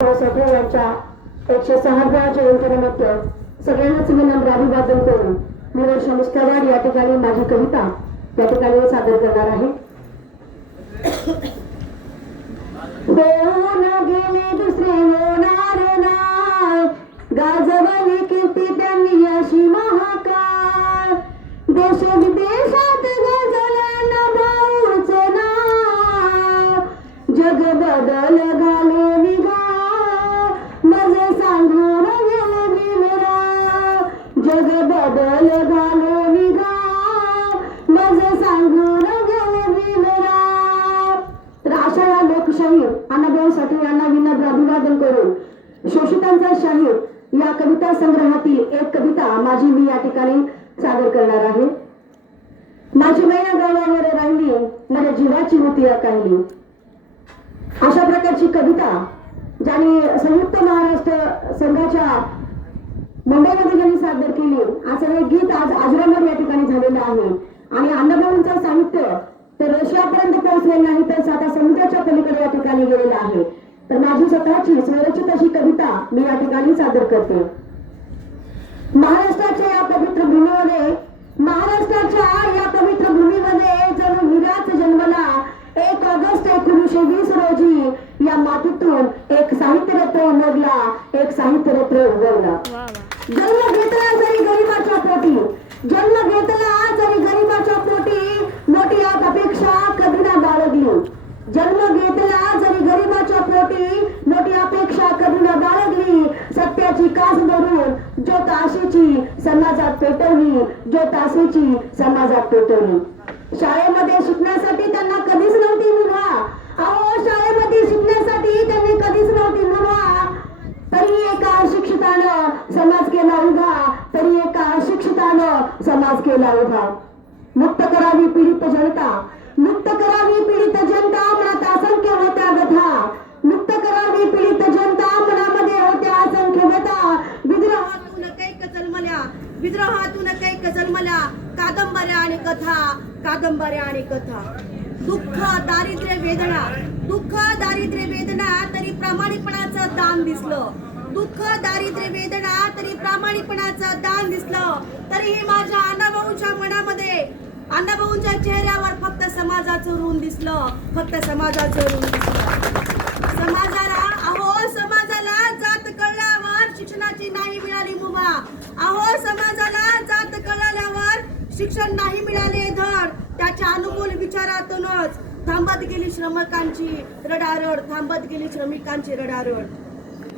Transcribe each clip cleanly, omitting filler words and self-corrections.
साठे यांच्या 106व्या जयंतीनिमित्त सगळ्यांनाच मी नम्र अभिवादन करून मी वर्षा मुस्कावाड या ठिकाणी माझी कविता या ठिकाणी सादर करणार आहे. होऊन गेले दुसरे होणार नाही, गाजवली कीर्ती त्यांनी अशी महाकाय. देश विदेशात गाजलं भाऊच नाव, जग बदल घाले निघा मजे सांगून गेले बिनराव. जग बदल घाले निघा मजे सांगून गेले बिनराव. तर अशा या लोकशाही अण्णाभाऊ साठे यांना विनम्र अभिवादन करून शोषितांचा शाहीर या कविता संग्रहातील एक कविता माझी मी या ठिकाणी सादर करणार आहे. माझी मैना गावावर राहिली, माझ्या जीवाची होती अकाहिली. अशा प्रकारची कविता ज्यांनी संयुक्त महाराष्ट्र संघाच्या मुंबईमध्ये ज्यांनी सादर केली, असं हे गीत आज अजरामर या ठिकाणी झालेलं आहे. आणि अण्णाभाऊंचं साहित्य तर रशियापर्यंत पोहोचलेलं नाही, तर साता समुद्राच्या पलीकडे या ठिकाणी गेलेलं आहे. तर माझी स्वतःची स्वरचित अशी कविता मी या ठिकाणी सादर करते. महाराष्ट्राच्या या पवित्र भूमीमध्ये, महाराष्ट्राच्या या पवित्र भूमीमध्ये जणू हिराच जन्मला. 1 ऑगस्ट 1920 रोजी या मातीतून एक साहित्यरत्न उमगला, एक साहित्यरत्न उगवला. जन्म घेतला जरी गरिबाच्या पोटी, जन्म घेतला जरी गरिबाच्या पोटी, मोठी आत अपेक्षा कधी ना बाळगली. जन्म घेतला जरी गरिबाच्या पोटी, मोठी अपेक्षा कधी ना बाळगली. सत्याची कास धरून ज्योत आशेची समाजात पेटवली, ज्योत आशेची समाजात पेटवली. शाळेमध्ये शिकण्यासाठी त्यांना कधीच नव्हती मुभा. अहो, शाळेमध्ये शिकण्यासाठी त्यांनी कधीच नव्हती मुभा. तरी एका अशिक्षितानं समाज केला उभा, तरी एका अशिक्षितानं समाज केला उभा. मुक्त करावी पीडित जनता, मुक्त करावी पीडित जनता, मनात असंख्य होत्या व्यथा. मुक्त करावी पीडित जनता, मनामध्ये होत्या असंख्य व्यथा. विद्रोहातून कैक जन्मल्या, विद्रोहातून कैक जन्मल्या, कादंबऱ्या आणि कथा, कादंबऱ्या आणि कथा. दुःख दारिद्र्य वेदना, दुःख दारिद्र्य वेदना, तरी प्रामाणिकपणाचं दान दिसलं. दुःख दारिद्र्य वेदना, तरी प्रामाणिकपणाचं दान दिसलं. तरीही माझ्या अण्णाभाऊंच्या मनामध्ये, अण्णाभाऊंच्या चेहऱ्यावर फक्त समाजाचं ऋण दिसलं, फक्त समाजाचं ऋण दिसलं. समाजाला, अहो समाजाला जात कळल्यावर शिक्षणाची नाही मिळाली मुभा. अहो समाजाला जात कळल्यावर शिक्षण नाही मिळाले धड. त्याच्या अनुकूल विचारातूनच थांबत गेली श्रमिकांची रडारड, थांबत गेली श्रमिकांची रडारड.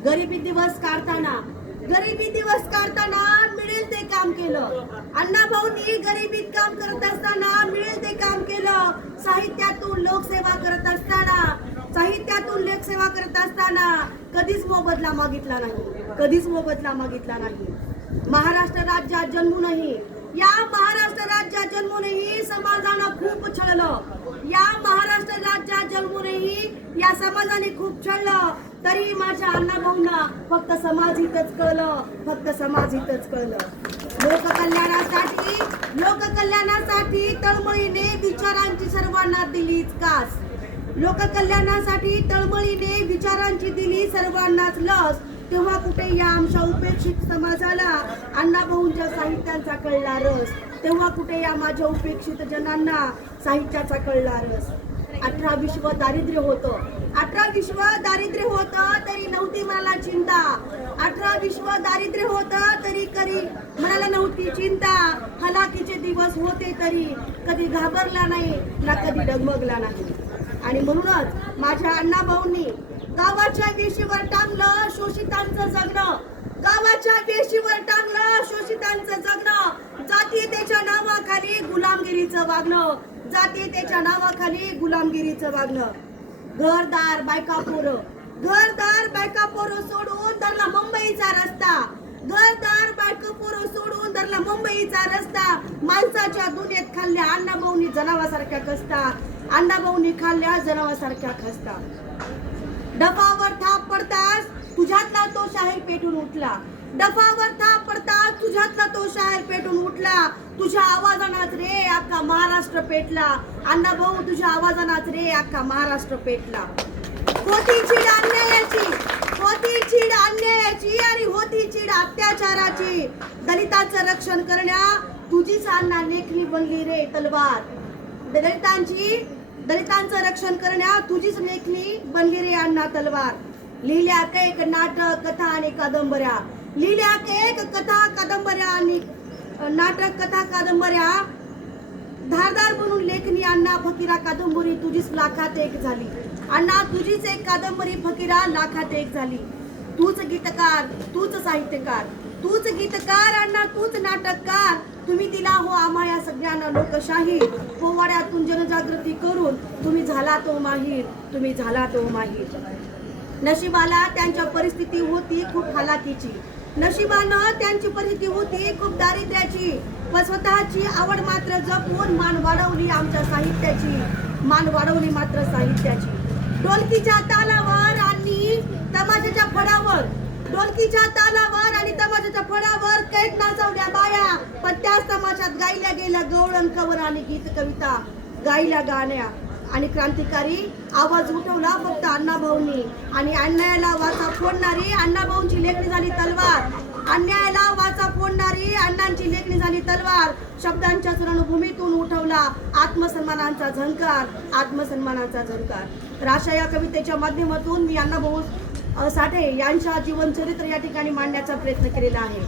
गरिबी दिवस काढताना, गरिबी दिवस काढताना मिळेल ते काम केलं. अण्णाभाऊंनी गरिबीत काम करत असताना मिळेल ते काम केलं. साहित्यातून लोकसेवा करत असताना, साहित्यातून लोकसेवा करत असताना कधीच मोबदला मागितला नाही, कधीच मोबदला मागितला नाही. महाराष्ट्र राज्यात जन्मूनही, या महाराष्ट्र राज्यात जन्मूनही समाजानं खूप छळलं. या महाराष्ट्र राज्यात जन्मूनही या समाजाने खूप छळलं. तरी माझ्या अण्णाभाऊंना फक्त समाज हितच कळलं, फक्त समाज हितच कळलं. लोककल्याणासाठी, लोककल्याणासाठी तळमळीने विचारांची सर्वांना दिलीच कास. लोककल्याणासाठी तळमळीने विचारांची दिली सर्वांनाच लस. तेव्हा कुठे या आमच्या उपेक्षित समाजाला अण्णाभाऊंच्या साहित्यांचा कळला रस. तेव्हा कुठे या माझ्या उपेक्षित जनांना साहित्याचा कळला रस. 18 विश्व दारिद्र्य होतं, 18 विश्व दारिद्र्य होतं, तरी नव्हती मला चिंता. 18 विश्व दारिद्र्य होतं, तरी मनाला नव्हती चिंता. हलाखीचे दिवस होते तरी कधी घाबरला नाही ना कधी डगमगला नाही. आणि म्हणूनच माझ्या अण्णाभाऊंनी गावाच्या वेशीवर टांगलं शोषितांचं जगणं, गावाच्या वेशीवर टांगलं शोषितांचं जगणं. जातीयतेच्या नावाखाली गुलामगिरीचं वागणं, जातीयतेच्या नावाखाली गुलामगिरीचं वागणं. घरदार बायका पोरं, घरदार बायका पोरं सोडून धरला मुंबईचा रस्ता. घरदार बायका पोरं सोडून धरला मुंबईचा रस्ता. माणसाच्या दुनियेत खाल्ल्या अण्णाभाऊंनी जनावरासारख्या खस्ता, अण्णाभाऊंनी खाल्ल्या जनावरासारख्या खस्ता. डफावर थाप पडतास तुझ्यातला तो शाहीर पेटून उठला. डफावर थाप पडतास तुझ्यातला तो शाहीर पेटून उठला. तुझ्या आवाजानाच रे अख्खा महाराष्ट्र पेटला. अण्णाभाऊ तुझ्या आवाजानाच रे अख्खा महाराष्ट्र पेटला. कोटीची अन्यायाची होती चीड अन्यायाची आणि होती चीड अत्याचाराची. दलितांचं रक्षण करण्या तुझीच अण्णा लेखणी बनली रे तलवार. दलितांचं रक्षण करण्या तुझीच लेखणी बनली रे अण्णा तलवार. लिहिल्या कैक नाटक कथा आणि कादंबऱ्या. लिहिल्या कैक कथा कादंबऱ्या आणि नाटक कथा कादंबऱ्या. धारदार बनून लेखनी अण्णा फकीरा कादंबरी तुझीच लाखात एक झाली. अण्णा तुझीच एक कादंबरी फकीरा लाखात एक झाली. तूच गीतकार, तूच साहित्यकार, तूच गीतकार अण्णा, तूच नाटककार. तुम्ही दिला हो आम्हा या सगळ्यांना लोकशाही. पोवाड्यातून जनजागृती करून तुम्ही झाला तो माहीर, तुम्ही झाला तो माहीर. नशिबाला त्यांच्या परिस्थिती होती खूप हालाकीची. नशिबानं त्यांची परिस्थिती होती खूप दारिद्र्याची. पण स्वतःची आवड मात्र जपून मान वाढवली आमच्या साहित्याची, मान वाढवली मात्र साहित्याची. ढोलकीच्या तालावर आणि तमाशाच्या फडावर, ढोलकीच्या तालावर आणि तमाशाच्या फडावर कैक नाचवल्या बाया. पण त्याच तमाशात गायल्या गेल्या गवळण कवर आणि गीत कविता गायल्या गाण्या. आणि क्रांतिकारी आवाज उठवला फक्त अण्णाभाऊंनी. आणि अन्यायाला वाचा फोडणारी अण्णाभाऊंची लेखणी झाली तलवार. अन्यायाला वाचा फोडणारी अण्णांची लेखणी झाली तलवार. शब्दांच्या रणभूमीतून उठवला आत्मसन्मानाचा झंकार, आत्मसन्मानाचा झंकार. तर अशा या कवितेच्या माध्यमातून मी अण्णाभाऊ साठे यांच्या जीवनचरित्र या ठिकाणी मांडण्याचा प्रयत्न केलेला आहे.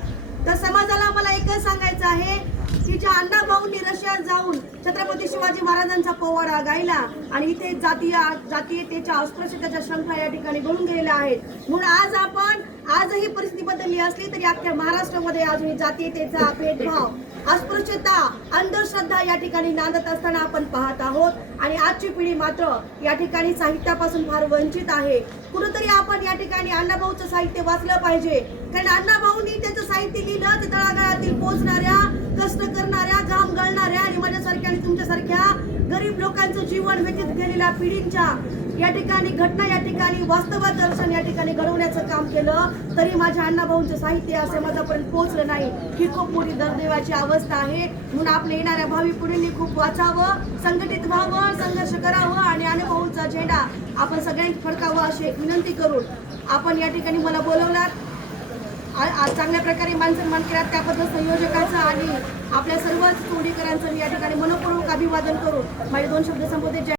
तर समाजाला मला एकच सांगायचं आहे की ज्या अण्णाभाऊंनी रशियात जाऊन छत्रपती शिवाजी महाराजांचा पोवाडा गायला आणि इथे जातीयतेच्या अस्पृश्यतेच्या शंका या ठिकाणी गळून गेलेल्या आहेत. म्हणून आज आपण आजही परिस्थिती बदलली असली तरी अख्ख्या महाराष्ट्रामध्ये अजूनही जातीयतेचा भेदभाव, अस्पृश्यता, अंधश्रद्धा या ठिकाणी नांदत असताना आपण पाहत आहोत. आणि आजची पिढी मात्र या ठिकाणी साहित्यापासून फार वंचित आहे. कुठंतरी आपण या ठिकाणी अण्णाभाऊचं साहित्य वाचलं पाहिजे. कारण अण्णाभाऊंनी त्याचं साहित्य लिहिलं ते तळागाळातील पोहोचणाऱ्या, कष्ट करणाऱ्या, घाम गळणाऱ्या आणि माझ्यासारख्या आणि तुमच्यासारख्या गरीब लोकांचं जीवन व्यतीत केलेल्या पिढींच्या या ठिकाणी घटना, या ठिकाणी वास्तव दर्शन या ठिकाणी घडवण्याचं काम केलं. तरी माझ्या अण्णाभाऊंचं साहित्य या समाजापर्यंत पोहोचलं नाही. ही खूप मोठी दुर्दैवाची अवस्था आहे. म्हणून आपल्या येणाऱ्या भावी पिढींनी खूप वाचावं, संघटित व्हावं, संघर्ष करावं आणि अण्णाभाऊंचा झेंडा आपण सगळ्यांनी फडकावं अशी एक विनंती करून आपण या ठिकाणी मला बोलवलात. आज चांगल्या प्रकारे मान सन्मान केला त्याबद्दल संयोजकांचं आणि आपल्या सर्वच तोडीकरांचं या ठिकाणी मनपूर्वक अभिवादन करून माझे 2 शब्द संबोधित.